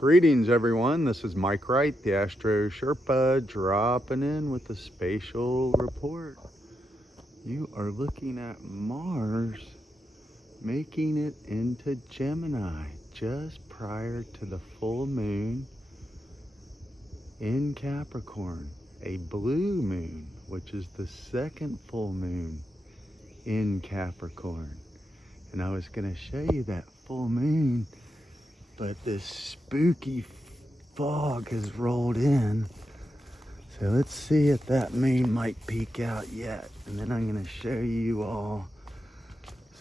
Greetings everyone, this is Mike Wright, the Astro Sherpa, dropping in with a spatial report. You are looking at Mars making it into Gemini just prior to the full moon in Capricorn, a blue moon, which is the second full moon in Capricorn. And I was going to show you that full moon, but this spooky fog has rolled in. So let's see if that moon might peek out yet. And then I'm going to show you all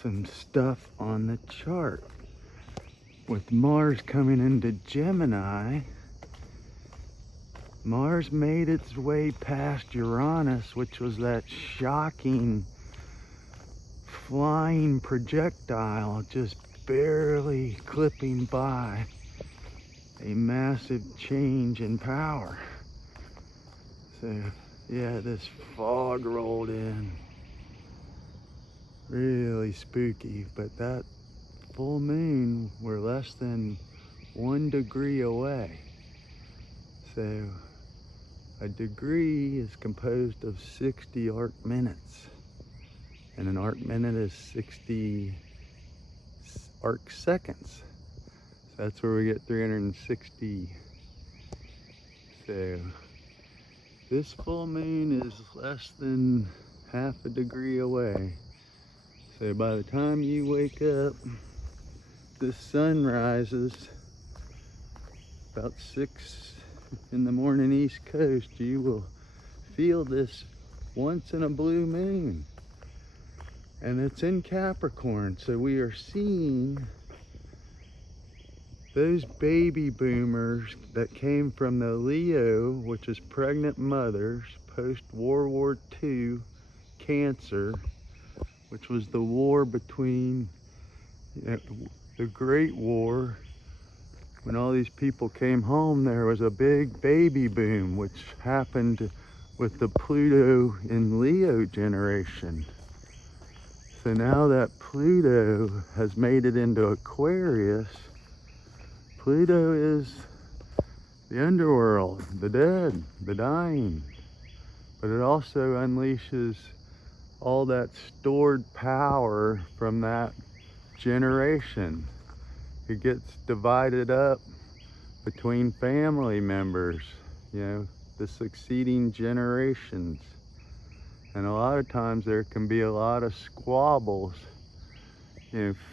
some stuff on the chart. With Mars coming into Gemini, Mars made its way past Uranus, which was that shocking flying projectile just barely clipping by, a massive change in power. So yeah, this fog rolled in, really spooky. But that full moon, we're less than 1 degree away. So a degree is composed of 60 arc minutes, and an arc minute is 60 arc seconds. So that's where we get 360. So this full moon is less than half a degree away. So by the time you wake up, the sun rises about 6 in the morning East Coast. You will feel this once in a blue moon. And it's in Capricorn, so we are seeing those baby boomers that came from the Leo, which is pregnant mothers, post-World War II Cancer, which was the war between, the Great War. When all these people came home, there was a big baby boom, which happened with the Pluto in Leo generation. So now that Pluto has made it into Aquarius, Pluto is the underworld, the dead, the dying. But it also unleashes all that stored power from that generation. It gets divided up between family members, the succeeding generations. And a lot of times there can be a lot of squabbles,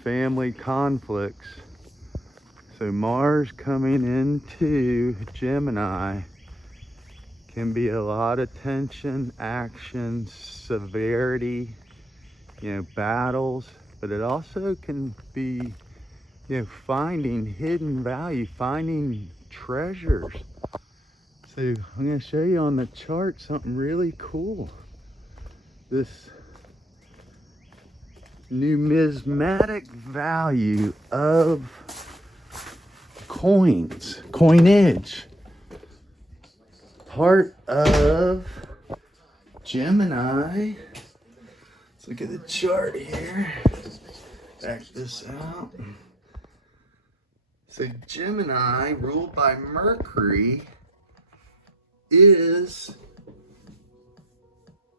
family conflicts. So Mars coming into Gemini can be a lot of tension, action, severity, battles, but it also can be, finding hidden value, finding treasures. So I'm going to show you on the chart something really cool. This numismatic value of coinage, part of Gemini. Let's look at the chart here, back this out. So Gemini, ruled by Mercury, is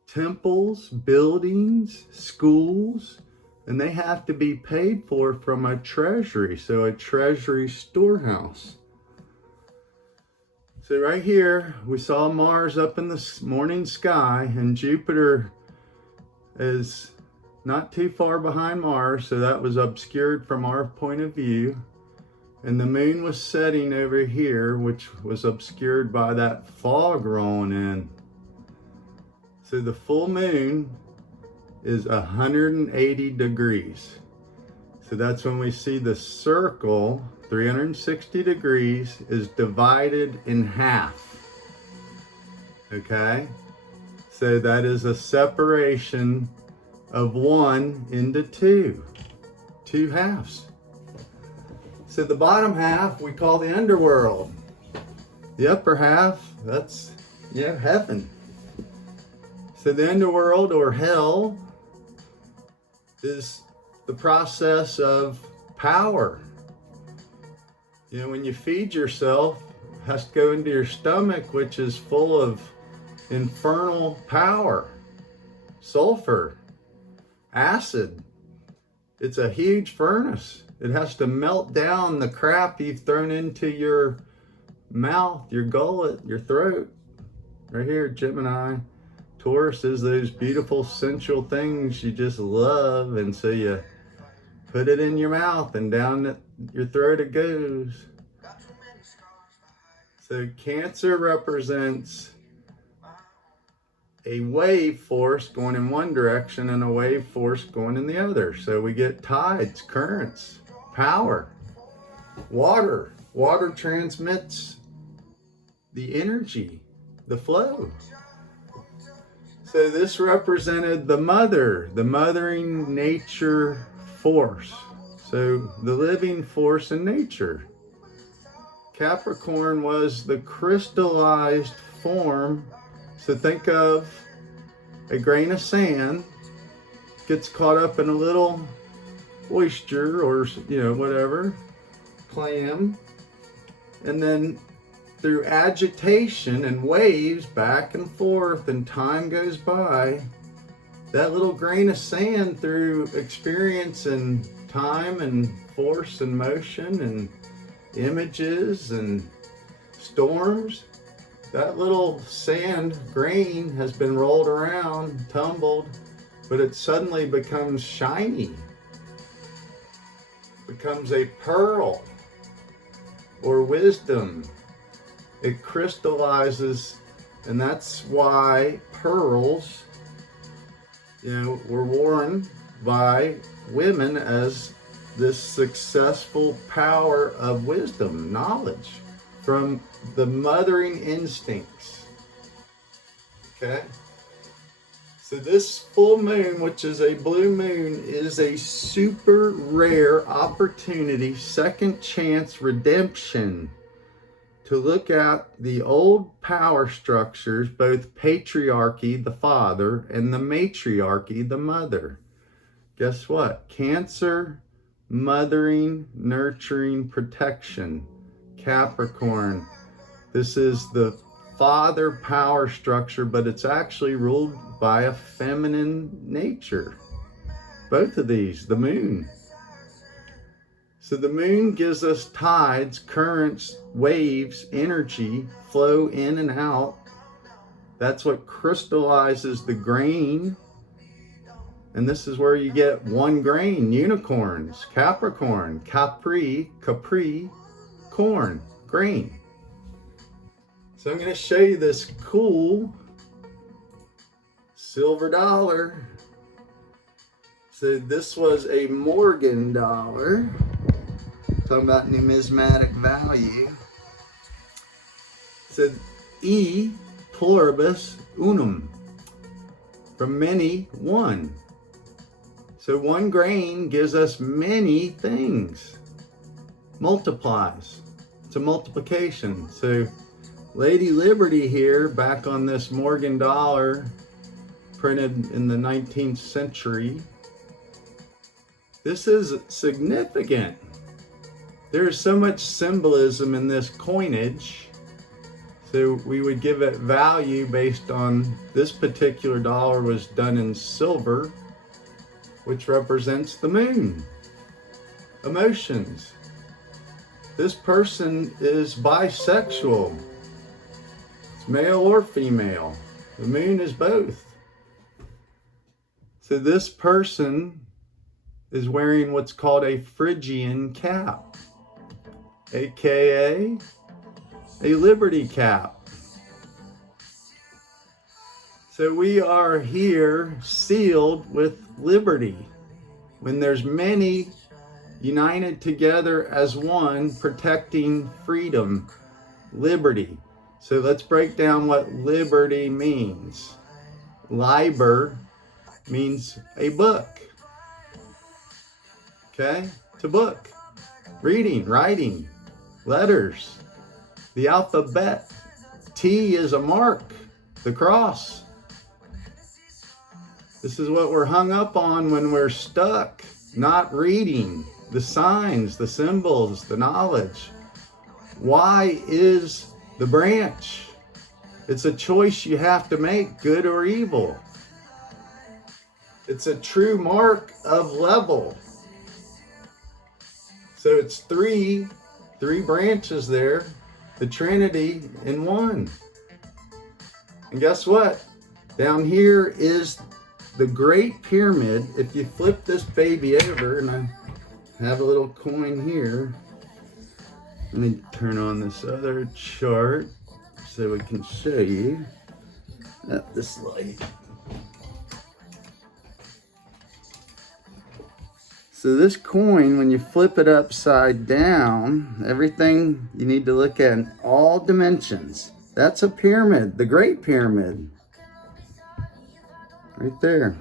temples, buildings, schools, and they have to be paid for from a treasury, so a treasury storehouse. So right here, we saw Mars up in the morning sky, and Jupiter is not too far behind Mars, so that was obscured from our point of view. And the moon was setting over here, which was obscured by that fog rolling in. So the full moon is 180 degrees. So that's when we see the circle, 360 degrees, is divided in half. Okay? So that is a separation of 1 into 2 halves. So the bottom half we call the underworld. The upper half, that's, heaven. So the underworld, or hell, is the process of power, You know, when you feed yourself, it has to go into your stomach, which is full of infernal power, sulfur, acid. It's a huge furnace. It has to melt down the crap you've thrown into your mouth, your gullet, your throat. Right here, Gemini. Taurus is those beautiful sensual things you just love, and so you put it in your mouth and down your throat it goes. So Cancer represents a wave force going in one direction and a wave force going in the other. So we get tides, currents, power, water. Water transmits the energy, the flow. So this represented the mother, the mothering nature force. So the living force in nature. Capricorn was the crystallized form. So think of a grain of sand gets caught up in a little oyster or, you know, whatever, clam, and then through agitation and waves back and forth and time goes by, that little grain of sand through experience and time and force and motion and images and storms, that little sand grain has been rolled around, tumbled, but it suddenly becomes shiny, becomes a pearl or wisdom. It crystallizes, and that's why pearls, you know, were worn by women as this successful power of wisdom, knowledge from the mothering instincts. Okay? So this full moon, which is a blue moon, is a super rare opportunity, second chance redemption, to look at the old power structures, both patriarchy, the father, and the matriarchy, the mother. Guess what? Cancer, mothering, nurturing, protection. Capricorn, this is the father power structure, but it's actually ruled by a feminine nature. Both of these, the moon. So the moon gives us tides, currents, waves, energy, flow in and out. That's what crystallizes the grain. And this is where you get one grain, unicorns, Capricorn, Capri, corn, grain. So I'm going to show you this cool silver dollar. So this was a Morgan dollar. Talking about numismatic value. It said E pluribus unum. From many, one. So one grain gives us many things. Multiplies. It's a multiplication. So Lady Liberty here, back on this Morgan dollar, printed in the 19th century. This is significant. There's so much symbolism in this coinage, so we would give it value based on this particular dollar was done in silver, which represents the moon, emotions. This person is bisexual. It's male or female. The moon is both. So this person is wearing what's called a Phrygian cap, aka a liberty cap. So we are here sealed with liberty. When there's many united together as one, protecting freedom, liberty. So let's break down what liberty means. Liber means a book. Okay? To book. Reading, writing, letters, the alphabet. T is a mark, the cross. This is what we're hung up on when we're stuck, not reading the signs, the symbols, the knowledge. Y is the branch. It's a choice you have to make, good or evil. It's a true mark of level. So it's three branches there, the Trinity in one. And guess what? Down here is the Great Pyramid. If you flip this baby over, and I have a little coin here. Let me turn on this other chart so we can show you this light. So this coin, when you flip it upside down, everything you need to look at in all dimensions. That's a pyramid, the Great Pyramid. Right there.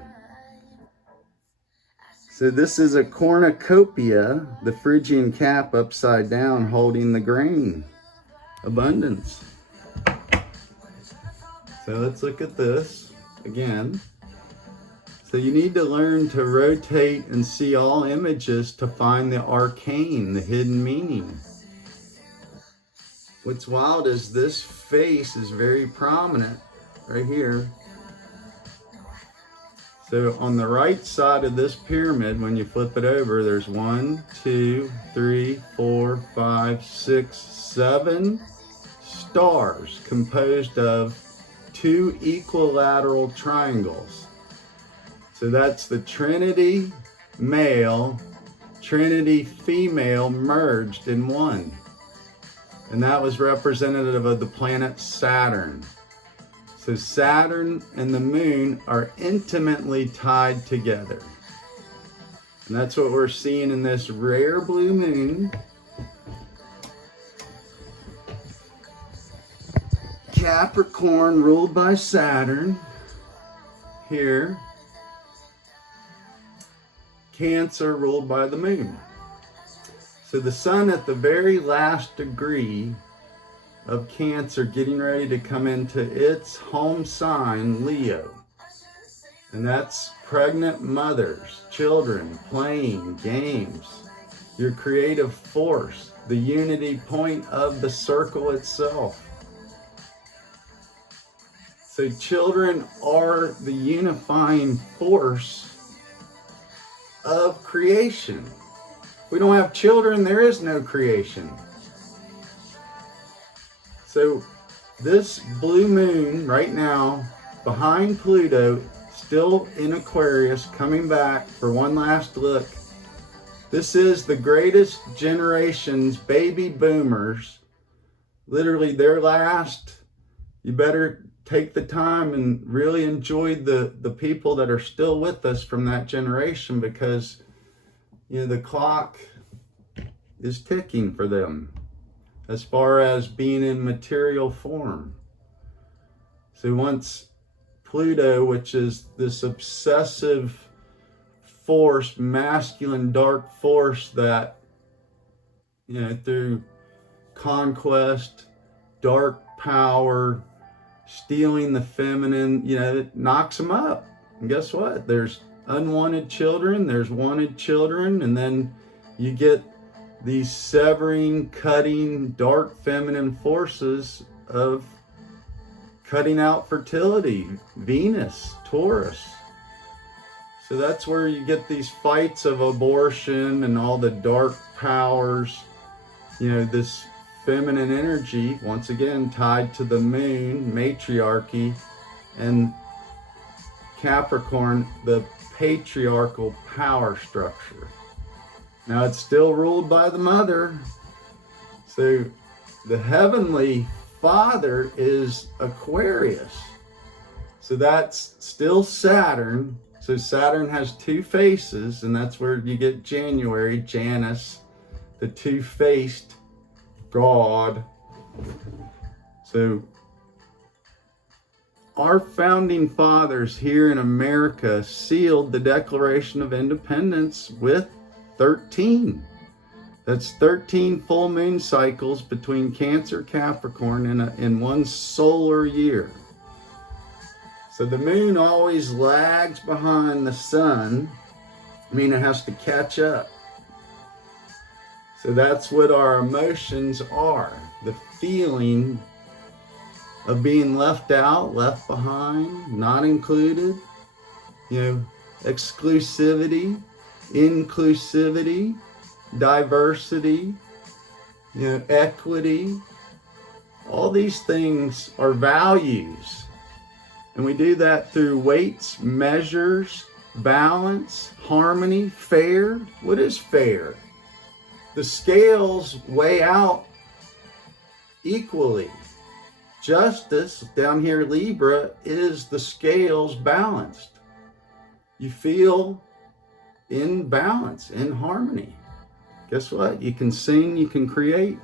So this is a cornucopia, the Phrygian cap upside down holding the grain. Abundance. So let's look at this again. So you need to learn to rotate and see all images to find the arcane, the hidden meaning. What's wild is this face is very prominent right here. So on the right side of this pyramid, when you flip it over, there's 1, 2, 3, 4, 5, 6, 7 stars composed of 2 equilateral triangles. So that's the Trinity male, Trinity female merged in one. And that was representative of the planet Saturn. So Saturn and the moon are intimately tied together. And that's what we're seeing in this rare blue moon. Capricorn ruled by Saturn here. Cancer ruled by the moon. So the sun at the very last degree of Cancer, getting ready to come into its home sign, Leo. And that's pregnant mothers, children, playing games, your creative force, the unity point of the circle itself. So children are the unifying force of creation. If we don't have children, there is no creation. So this blue moon right now, behind Pluto, still in Aquarius, coming back for one last look. This is the greatest generation's baby boomers. Literally their last. You better take the time and really enjoy the people that are still with us from that generation, because the clock is ticking for them as far as being in material form. So once Pluto, which is this obsessive force, masculine dark force that, through conquest, dark power, stealing the feminine, it knocks them up. And guess what? There's unwanted children, there's wanted children, and then you get these severing, cutting, dark feminine forces of cutting out fertility, Venus, Taurus. So that's where you get these fights of abortion and all the dark powers, this feminine energy, once again tied to the moon, matriarchy, and Capricorn, the patriarchal power structure. Now it's still ruled by the mother. So the heavenly father is Aquarius. So that's still Saturn. So Saturn has 2 faces, and that's where you get January, Janus, the 2-faced God. So our founding fathers here in America sealed the Declaration of Independence with 13. That's 13 full moon cycles between Cancer, Capricorn in one solar year. So the moon always lags behind the sun. It has to catch up. So that's what our emotions are. The feeling of being left out, left behind, not included, exclusivity, inclusivity, diversity, equity. All these things are values. And we do that through weights, measures, balance, harmony, fair. What is fair? The scales weigh out equally. Justice, down here Libra, is the scales balanced. You feel in balance, in harmony. Guess what? You can sing, you can create.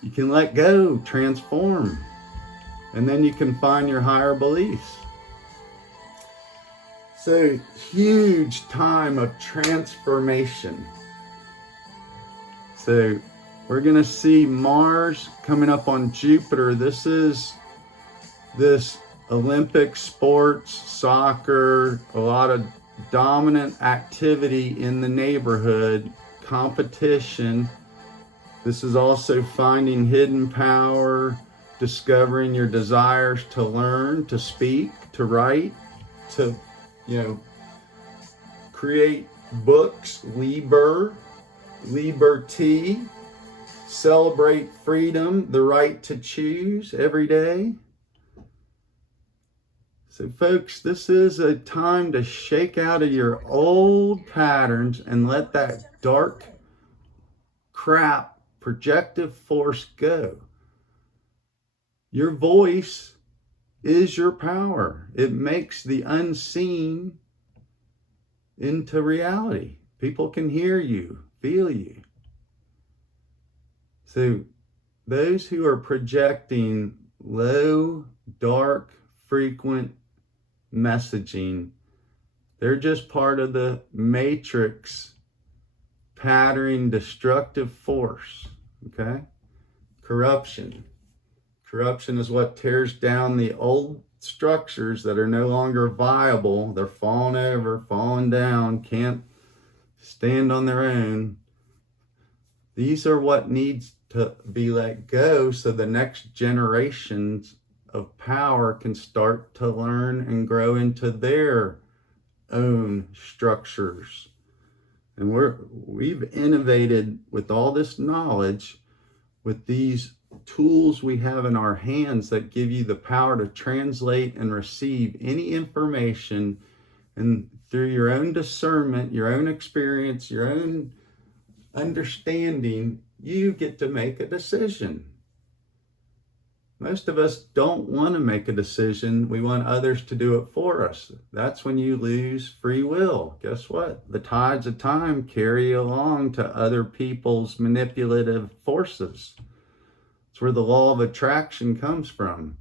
You can let go, transform. And then you can find your higher beliefs. So, huge time of transformation. So, we're going to see Mars coming up on Jupiter. This is this Olympic sports, soccer, a lot of dominant activity in the neighborhood, competition. This is also finding hidden power, discovering your desires to learn, to speak, to write, to, create books, liberty, celebrate freedom, the right to choose every day. So folks, this is a time to shake out of your old patterns and let that dark crap, projective force go. Your voice is your power. It makes the unseen into reality. People can hear you, feel you. So those who are projecting low, dark, frequent messaging, they're just part of the matrix patterning destructive force, okay? Corruption. Corruption is what tears down the old structures that are no longer viable. They're falling over, falling down, can't stand on their own. These are what needs to be let go so the next generations of power can start to learn and grow into their own structures. And we've innovated with all this knowledge, with these tools we have in our hands that give you the power to translate and receive any information, and through your own discernment, your own experience, your own understanding, you get to make a decision. Most of us don't want to make a decision. We want others to do it for us. That's when you lose free will. Guess what? The tides of time carry you along to other people's manipulative forces. It's where the law of attraction comes from.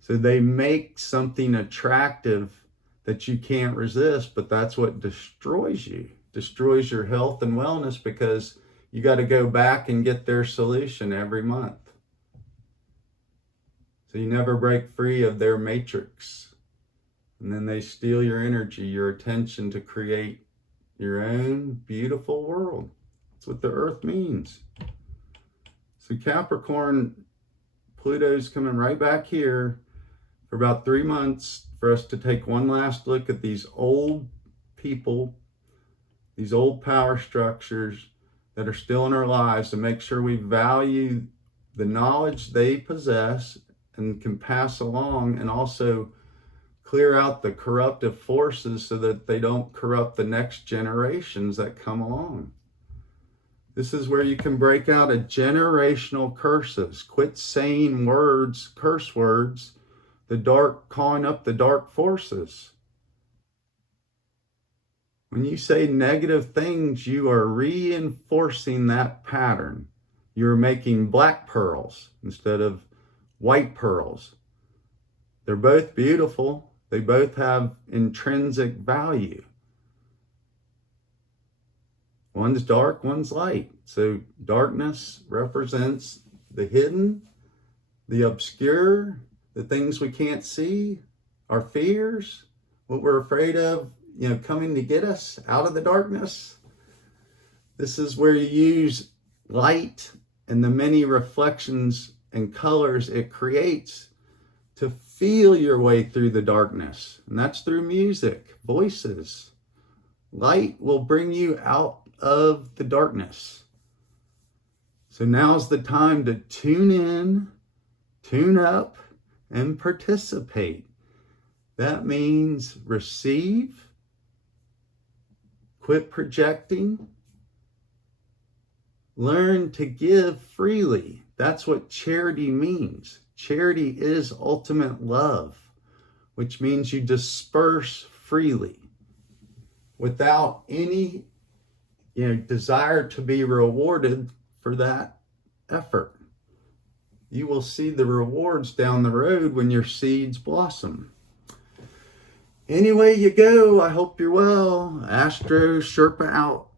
So they make something attractive that you can't resist, but that's what destroys you, destroys your health and wellness, because you got to go back and get their solution every month. So you never break free of their matrix. And then they steal your energy, your attention, to create your own beautiful world. That's what the earth means. So Capricorn, Pluto's coming right back here for about 3 months for us to take one last look at these old people, these old power structures that are still in our lives, to make sure we value the knowledge they possess and can pass along, and also clear out the corruptive forces so that they don't corrupt the next generations that come along. This is where you can break out of generational curses. Quit saying words, curse words, calling up the dark forces. When you say negative things, you are reinforcing that pattern. You're making black pearls instead of white pearls. They're both beautiful. They both have intrinsic value. One's dark, one's light. So darkness represents the hidden, the obscure, the things we can't see, our fears, what we're afraid of, coming to get us out of the darkness. This is where you use light and the many reflections and colors it creates to feel your way through the darkness. And that's through music, voices. Light will bring you out of the darkness. So now's the time to tune in, tune up, and participate. That means receive, quit projecting, learn to give freely. That's what charity means. Charity is ultimate love, which means you disperse freely without any desire to be rewarded for that effort. You will see the rewards down the road when your seeds blossom. Anyway you go, I hope you're well. Astro Sherpa out.